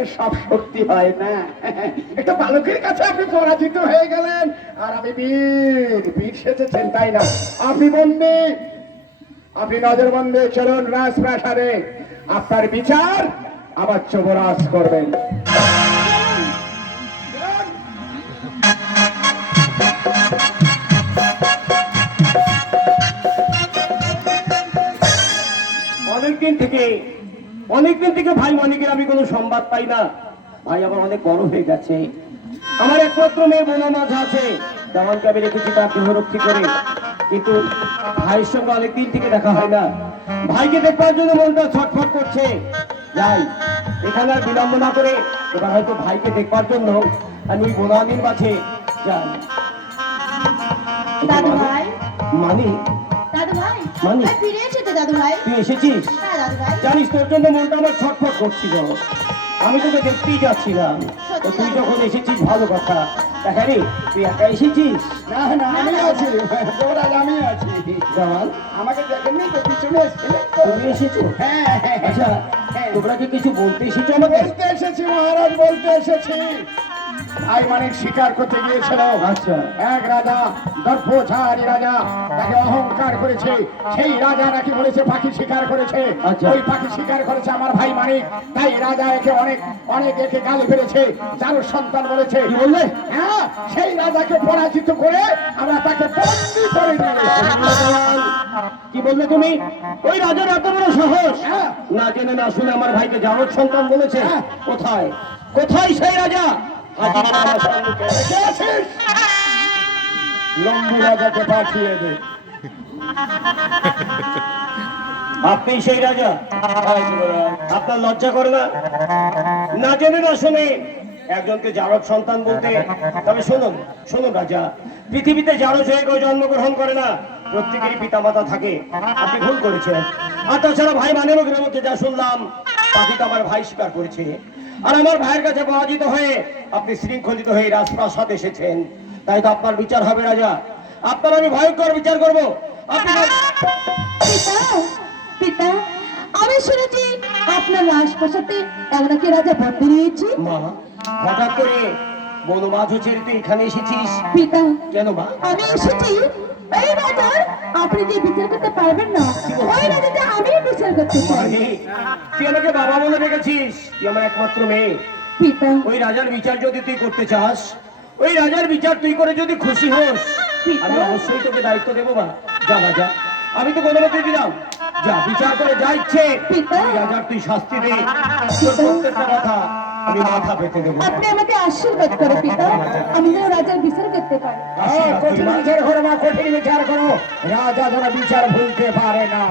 গেছেন সব শক্তি হয় না। একটা বালকের কাছে আপনি পরাজিত হয়ে গেলেন, আর আমি বীর বীর সেজেছেন, তাই না? আপনি বন্দি, আপনি নজরবন্দে চলুন রাজপ্রাসাদে। আপনার বিচার আবার যুবরাজ করবেন। অনেকদিন থেকে অনেকদিন থেকে ভাই মানিকের আমি কোনো সংবাদ পাই না। ভাই আমার অনেক বড় হয়ে গেছে। আমার একমাত্র মেয়ে বোনা মাঝ আছে। যেমনকে আমি রেখেছি তার দেহরক্ষী করে। কিন্তু ভাইয়ের সঙ্গে অনেকদিন থেকে দেখা হয় না। ভাইকে দেখবার জন্য মনটা ছটফট করছে। যাই এখানে আর বিলম্ব না করে এবার হয়তো ভাইকে দেখবার জন্য আমি বোনানির মাঝে যাই। দাদু ভাই মানি? দাদু ভাই মানি? ফিরে দাদু ভাই তুই এসেছিস? হ্যাঁ দাদু ভাই জানিস তোর জন্য মনটা আমার ছটফট করছিল। আমি তোকে দেখতেই যাচ্ছিলাম। তো তুই যখন এসেছিস ভালো কথা। দেখা রে তুই একা এসেছিস? না না আমি আছি। যুবরাজ আমি আছি। জামাল আমাকে দেখেননি তো পিছনে এসেছিলেন তুমি এসেছ? হ্যাঁ। আচ্ছা। তোমরা কি কিছু বলতে এসেছ আমাকে? বলতে এসেছি মহারাজ বলতে এসেছি। ভাই মানিক শিকার করতে গিয়েছিল। আচ্ছা। এক রাজা দর্ভচারী রাজা তাকে অহংকার করেছে। সেই রাজা নাকি বলেছে পাখি শিকার করেছে। আচ্ছা। ওই পাখি শিকার করেছে আমার ভাই মানিক। তাই রাজা একে অনেক অনেক একে গালি ফেলেছে। যার সন্তান বলেছে বললে? হ্যাঁ সেই রাজাকে পরাজিত করে আমরা তাকে বন্দি করে কি বললে তুমি? ওই রাজার এত বড় সাহস? হ্যাঁ। না জেনে না শুনে আমার ভাইকে জারদ সন্তান বলেছে? হ্যাঁ। কোথায়? কোথায় সেই রাজা? হাজির পাঠিয়ে দে। আপনি সেই রাজা? আপনার লজ্জা করে না? না জেনে না শুনে। একজনকে সন্তান বলতে, তবে শুনুন শুনুন রাজা, পৃথিবীতে হয়ে কেউ জন্মগ্রহণ করে না, প্রত্যেকেরই পিতামাতা থাকে। আপনি ভুল করেছেন। আর তাছাড়া ভাই মানের মধ্যে যা শুনলাম, তাকে তো আমার ভাই স্বীকার করেছে। আর আমার ভাইয়ের কাছে পরাজিত হয়ে আপনি শৃঙ্খলিত হয়ে রাজপ্রাসাদ এসেছেন। তাই তো আপনার বিচার হবে রাজা। আপনার আমি ভয়ঙ্কর বিচার করব। আপনি পিতা পিতা আমি শুনেছি আপনার রাজপ্রাসাদে রাজা বন্দি রয়েছে। মা হঠাৎ করে বনমাঝ ছেড়ে তুই এখানে এসেছিস? পিতা কেন মা? আমি এসেছি। এই রাজার আপনি যে বিচার করতে পারবেন না ওই আমি বিচার করতে চাই। তুই আমাকে বাবা বলে রেখেছিস তুই আমার একমাত্র মেয়ে। পিতা। ওই রাজার বিচার যদি তুই করতে চাস ওই রাজার বিচার তুই করে যদি খুশি হোস আমি অবশ্যই তোকে দায়িত্ব দেবো মা। যা রাজা আমি তো কোনো মতে দিলাম। যা বিচার করে যা ইচ্ছে রাজার তুই শাস্তি দে। তোর প্রত্যেকটা কথা আমি মাথা পেতে দেবো। আপনি আমাকে আশীর্বাদ করো পিতা। আমি যেন রাজার বিচার করতে পারি। হ্যাঁ, কঠিন বিচার করো মা কঠিন বিচার করো। রাজা যেন বিচার ভুলতে পারে না।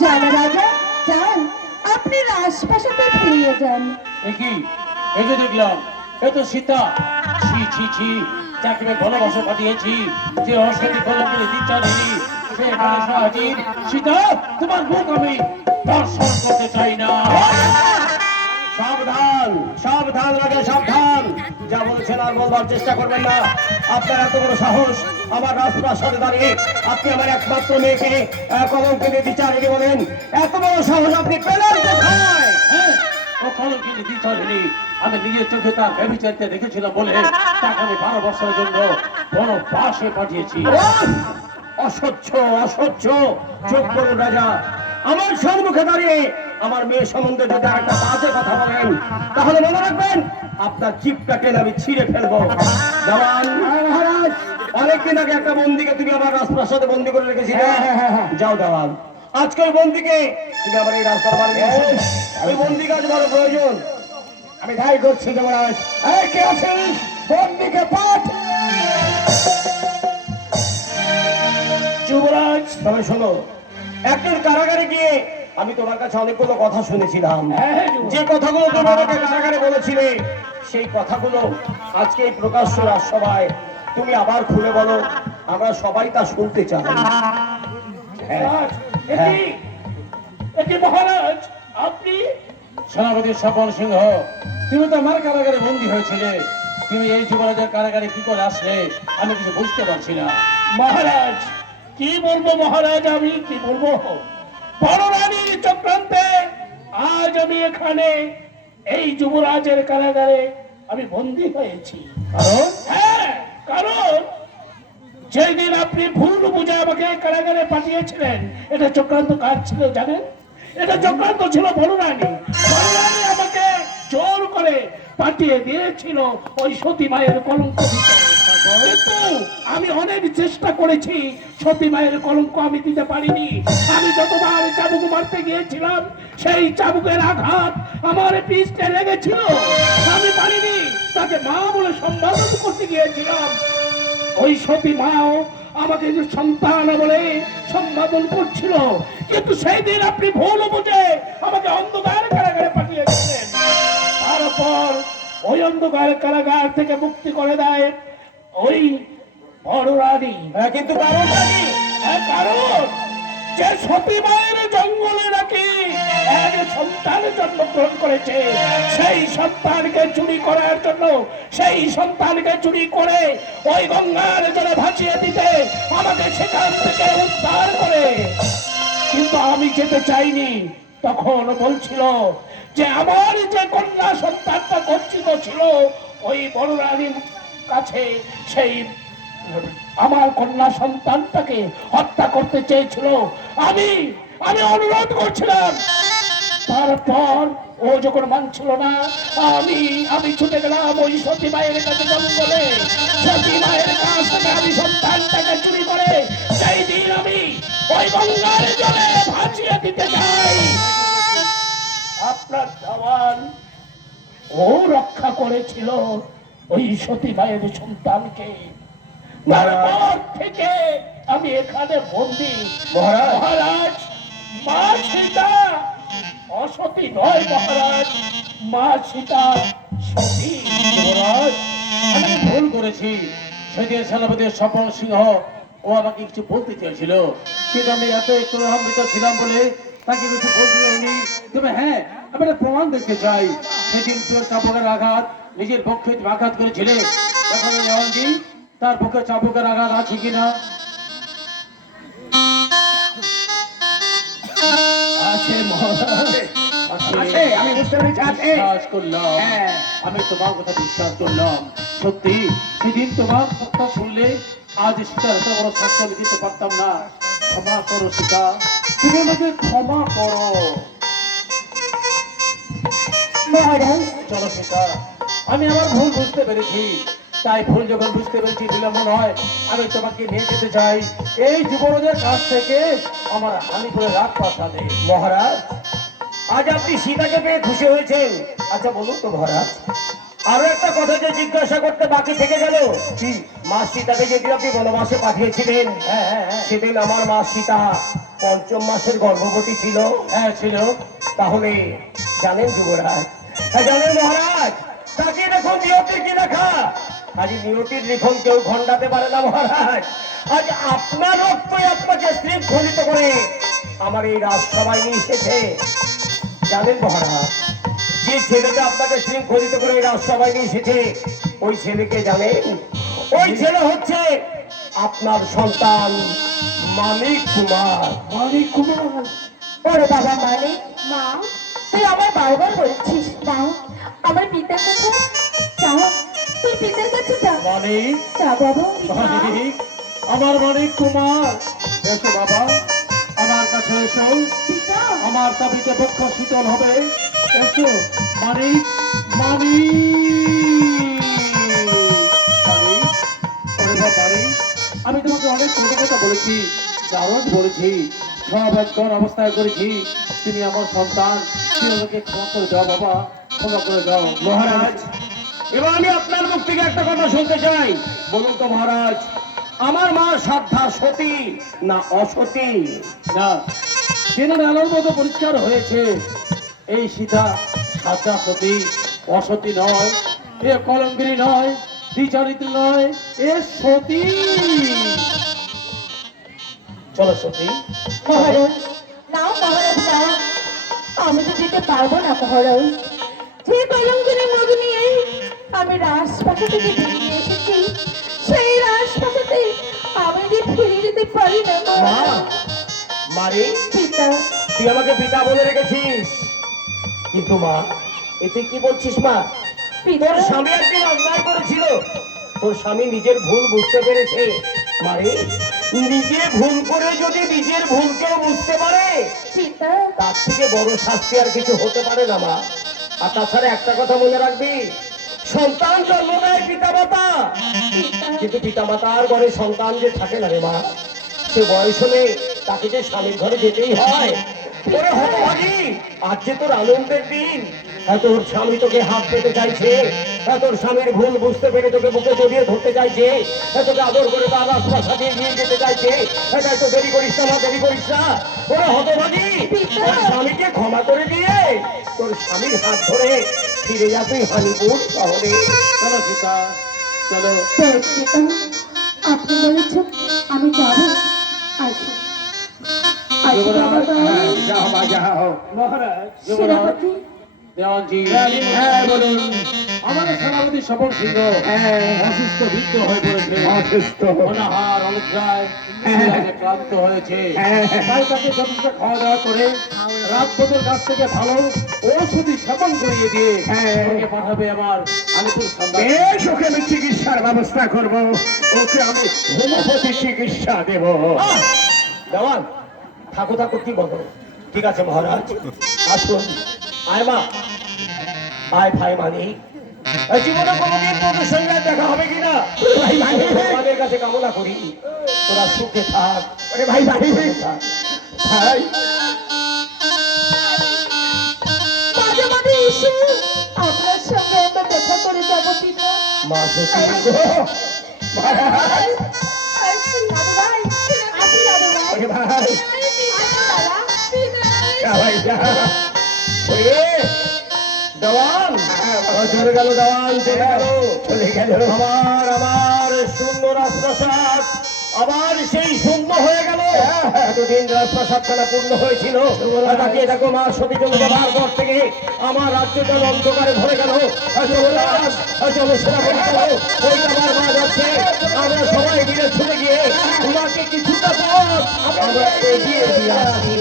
যান রাজা যান। আপনি রাজপ্রাসাদে ফিরিয়ে যান। কি? এই যে দেখলাম এ তো সীতা। ছি ছি ছি। যাকে আমি ভালোবাসা পাঠিয়েছি যে অসাধি কলঙ্কের দিচ্ছা দিলি সে এখানে সীতা তোমার মুখ আমি দর্শন করতে চাই না। সাবধান সাবধান রাজা সাবধান। যা বলছেন আর বলবার চেষ্টা করবেন না। আপনার এত বড় সাহস আমার রাজপ্রাসাদে দাঁড়িয়ে আপনি আমার একমাত্র মেয়েকে কলঙ্কিনী বিচার এনে বলেন। এত বড় সাহস আপনি পেলেন কোথায়? হ্যাঁ ও কলঙ্কিনী দিচ্ছা আমি নিজের চোখে তার ব্যবচারিতে দেখেছিলাম বলে তাকে আমি বারো বছরের জন্য বড় পাশে পাঠিয়েছি! অসহ্য অসহ্য। চোখ করুন রাজা আমার সম্মুখে দাঁড়িয়ে আমার মেয়ে সম্বন্ধে যদি একটা বাজে কথা বলেন তাহলে মনে রাখবেন আপনার টেনে আমি ছিঁড়ে ফেলব। জওয়ান মহারাজ অনেকদিন আগে একটা বন্দিকে তুমি আমার রাজপ্রাসাদে বন্দি করে রেখেছিলে। হ্যাঁ, হ্যাঁ, হ্যাঁ। যাও দেওয়াল। আজকে ওই বন্দিকে তুমি আমার এই রাস্তার বাড়ি। ওই বন্দিকে আজ বড় প্রয়োজন। আমি ধাই করছি যুবরাজ। এই কে বন্দিকে পাঠ। যুবরাজ তবে শোনো একদিন কারাগারে গিয়ে আমি তোমার কাছে অনেকগুলো কথা শুনেছিলাম। যে কথাগুলো তুমি আমাকে কারাগারে বলেছিলে সেই কথাগুলো আজকে এই প্রকাশ্য রাজসভায় তুমি আবার খুলে বলো। আমরা সবাই তা শুনতে চাই। হ্যাঁ, হ্যাঁ। একে মহারাজ আপনি? সেনাপতি স্বপন সিংহ তুমি তো আমার কারাগারে বন্দী হয়েছিলে। তুমি এই যুবরাজের কারাগারে কি করে আসলে আমি কিছু বুঝতে পারছি না। মহারাজ কি বলব মহারাজ আমি কি বলব? বড় চক্রান্তে আজ আমি এখানে এই যুবরাজের কারাগারে আমি বন্দী হয়েছি। কারণ? হ্যাঁ যেদিন আপনি ভুল বুঝে আমাকে কারাগারে পাঠিয়েছিলেন, এটা চক্রান্ত কাজ ছিল, জানেন? এটা চক্রান্ত ছিল বলরানী বলরানী আমাকে জোর করে পাঠিয়ে দিয়েছিল ওই সতী মায়ের কলঙ্ক কিন্তু আমি অনেক চেষ্টা করেছি। সতী মায়ের কলঙ্ক আমি দিতে পারিনি। আমি যতবার চাবুক মারতে গিয়েছিলাম, সেই চাবুকের আঘাত আমার পিঠে লেগেছিল। আমি পারিনি, তাকে মা বলে সম্বোধন করতে গিয়েছিলাম। ওই সতী মাও আমাকে যে সন্তান বলে সম্বোধন করছিল, কিন্তু সেই দিন আপনি ভুল বুঝে আমাকে অন্ধকার কারাগারে পাঠিয়েছিলেন তারপর ওই অন্ধকার কারাগার থেকে মুক্তি করে দেয় ওই বড় রানী। হ্যাঁ, কিন্তু কারণটা কি? হ্যাঁ, কারণ যে সতী মায়ের জঙ্গলে নাকি এক সন্তান জন্মগ্রহণ করেছে সেই সন্তানকে চুরি করার জন্য সেই সন্তানকে চুরি করে ওই গঙ্গার জলে ভাসিয়ে দিতে আমাকে সেখান থেকে উদ্ধার করে। কিন্তু আমি যেতে চাইনি। তখন বলছিল যে আমার যে কন্যা সন্তানটা গচ্ছিত ছিল ওই বড় রানীর কাছে সেই আমার কন্যা সন্তানটাকে হত্যা করতে চেয়েছিল। আমি আমি অনুরোধ করছিলাম। তারপর ও যখন মানছিল না, আমি আমি ছুটে গেলাম ওই সতী মায়ের কাছে জঙ্গলে। সতী মায়ের কাছ থেকে আমি সন্তানটাকে চুরি করে সেই দিন আমি ওই গঙ্গার জলে ভাসিয়ে দিতে চাই। আপনার জওয়ান ও রক্ষা করেছিল। ওই সতী মায়ের সন্তানকে থেকে আমি এখানে বন্দি মহারাজ। মহারাজ মা সীতা। অসতী নয় মহারাজ মা সীতা আমি ভুল করেছি। সেদিন সেনাপতির স্বপন সিংহ ও আমাকে কিছু বলতে চেয়েছিল। কিন্তু আমি এত একটু ছিলাম বলে তাকে কিছু বলতে চাইনি তবে হ্যাঁ আমি একটা প্রমাণ দেখতে চাই। সেদিন তোর চাপকের আঘাত নিজের পক্ষে আঘাত করেছিলে। এখন জওয়ানজি তার পক্ষে চাপকের আঘাত আছে কিনা? আছে আছে আমি বুঝতে পেরেছি আছে। বিশ্বাস করলাম। হ্যাঁ। আমি তোমার কথা বিশ্বাস করলাম। সত্যি সেদিন তোমার কথা শুনলে আজ সীতার এত বড় শাস্তি দিতে পারতাম না। ক্ষমা করো সীতা তুমি আমাকে ক্ষমা করো। চলো সীতা আমি আমার ভুল বুঝতে পেরেছি। তাই ভুল যখন বুঝতে পেরেছি, বিলম্ব নয়, আমি তোমাকে নিয়ে যেতে চাই। এই যুবরাজের কাছ থেকে আমার হানি করে রাত প্রাসাদে মহারাজ, আজ আপনি সীতাকে পেয়ে খুশি হয়েছেন। আচ্ছা বলুন তো মহারাজ, আরও একটা কথা যে জিজ্ঞাসা করতে বাকি থেকে গেল? মা সীতাকে যেদিন আপনি বনবাসে পাঠিয়েছিলেন হ্যাঁ হ্যাঁ হ্যাঁ। সেদিন আমার মা সীতা পঞ্চম মাসের গর্ভবতী ছিল। হ্যাঁ ছিল। তাহলে জানেন যুবরাজ? হ্যাঁ জানেন মহারাজ। তাকে দেখুন নিয়তির কি লেখা। আজ নিয়তির লিখন কেউ ঘন্টাতে পারে না মহারাজ। আজ আপনার রক্তই আপনাকে শৃঙ্খলিত করে আমার এই রাজসভায় নিয়ে এসেছে। জানেন মহারাজ যে ছেলেটা আপনাকে শৃঙ্খলিত করে এই রাজসভায় নিয়ে এসেছে ওই ছেলেকে জানেন? ওই ছেলে হচ্ছে আপনার সন্তান মানিক কুমার। মানিক কুমার। ওরে বাবা মানিক। মা তুই আমার বারবার বলছিস না আমার পিতার কথা চাও তুই পিতার কাছে যা। মানিক। যা বাবা মা। মানিক আমার মানিক কুমার। এসো বাবা আমার কাছে এসো। আমার দাবিতে পক্ষ শীতল হবে। এসো মানিক মানিক। ওরে বাবা আমি তোমাকে অনেক ছোট কথা বলেছি দারুণ বলেছি। সব একজন অবস্থায় করেছি। তুমি আমার সন্তান। তুমি আমাকে ক্ষমা করে দাও বাবা। ক্ষমা করে দাও। মহারাজ এবার আমি আপনার মুখ থেকে একটা কথা শুনতে চাই। বলুন তো মহারাজ আমার মা সাধ্যা সতী না অসতী? না ট্রেনের আলোর মতো পরিষ্কার হয়েছে। এই সীতা সাদা সতী অসতী নয় এ কলঙ্গিনী নয়। দ্বিচরিত্র নয় এ সতী। চলো সতী। মহারাজ নাও মহারাজ নাও আমি তো যেতে পারব না মহারাজ। যে কলঙ্কিনী মধু নিয়ে আমি রাজপাশা থেকে বেরিয়ে এসেছি সেই রাজপাশাতে আমি যে ফিরে যেতে পারি না মারে পিতা। তুই আমাকে পিতা বলে রেখেছিস। কিন্তু মা এতে কি বলছিস মা? তোর স্বামী একদিন অন্যায় করেছিল? তোর স্বামী নিজের ভুল বুঝতে পেরেছে। মানে নিজে ভুল করে যদি নিজের ভুল কেউ বুঝতে পারে তার থেকে বড় শাস্তি আর কিছু হতে পারে না মা। আর তাছাড়া একটা কথা মনে রাখবি। সন্তান জন্ম দেয় পিতা মাতা কিন্তু পিতা মাতার ঘরে সন্তান যে থাকে না রে মা সে বয়স হলে তাকে যে স্বামীর ঘরে যেতেই হয় ওরে হতভাগী। আজ যে তোর আনন্দের দিন তোর স্বামী তোকে হাত পেতে চাইছে। তোর স্বামীর ভুল বুঝতে পেরে তোকে বুকে জড়িয়ে ধরতে চাইছে। তোকে আদর করে তার রাস্তা সাজিয়ে নিয়ে যেতে চাইছে। তাই তো দেরি করিস না মা, দেরি করিস না। ওরে হতভাগী তোর স্বামীকে ক্ষমা করে দিয়ে তোর স্বামীর হাত ধরে ফিরে যা তুই হানিপুর শহরে। চলো সীতা চলো। আপনি বলেছেন আমি যাব। যাও মহারাজ আমাদের সেনাপতি সিংহ অসুস্থ হয়ে পড়েছে অনাহার ক্লান্ত হয়েছে হ্যাঁ। তাই তাকে যথেষ্ট খাওয়া দাওয়া করে রাজপথের কাছ থেকে ভালো ঔষধি সেবন করিয়ে দিয়ে। ওকে পাঠাবে আমার আমি চিকিৎসার ব্যবস্থা করব ওকে আমি হোমিওপ্যাথি চিকিৎসা দেব দেওয়ান ঠাকুর ঠাকুর কি বলো ঠিক আছে মহারাজ, আসুন আয় মা আয় ভাই মানি। জীবনে কোনোদিন তোদের সঙ্গে দেখা হবে কিনা? ভাই মানি। আমাদের কাছে কামনা করি। তোরা সুখে থাক। ওরে ভাই ভাই থাক। ভাই। মাঝে মাঝে এসে আপনার সঙ্গে একবার দেখা করে যাব পিতা মা সত্যি ভাই। ভাই। ভাই ভাই। চলে গেল দেওয়ান চলে গেল। চলে গেল আমার আমার সুন্দর রাজপ্রাসাদ, আবার সেই শূন্য হয়ে গেল। এতদিন রাজপ্রাসাদখানা পূর্ণ হয়েছিল। তাকিয়ে দেখো মা সতীচন্দ্র ব্যবহার পর থেকে। আমার রাজ্যটা অন্ধকারে ধরে গেল। চলো সেনাপতি চলো ওই আমার মা যাচ্ছে, আমরা সবাই মিলে ছুটে গিয়ে তোমাকে কিছুটা পথ আমরা এগিয়ে দিয়ে আসি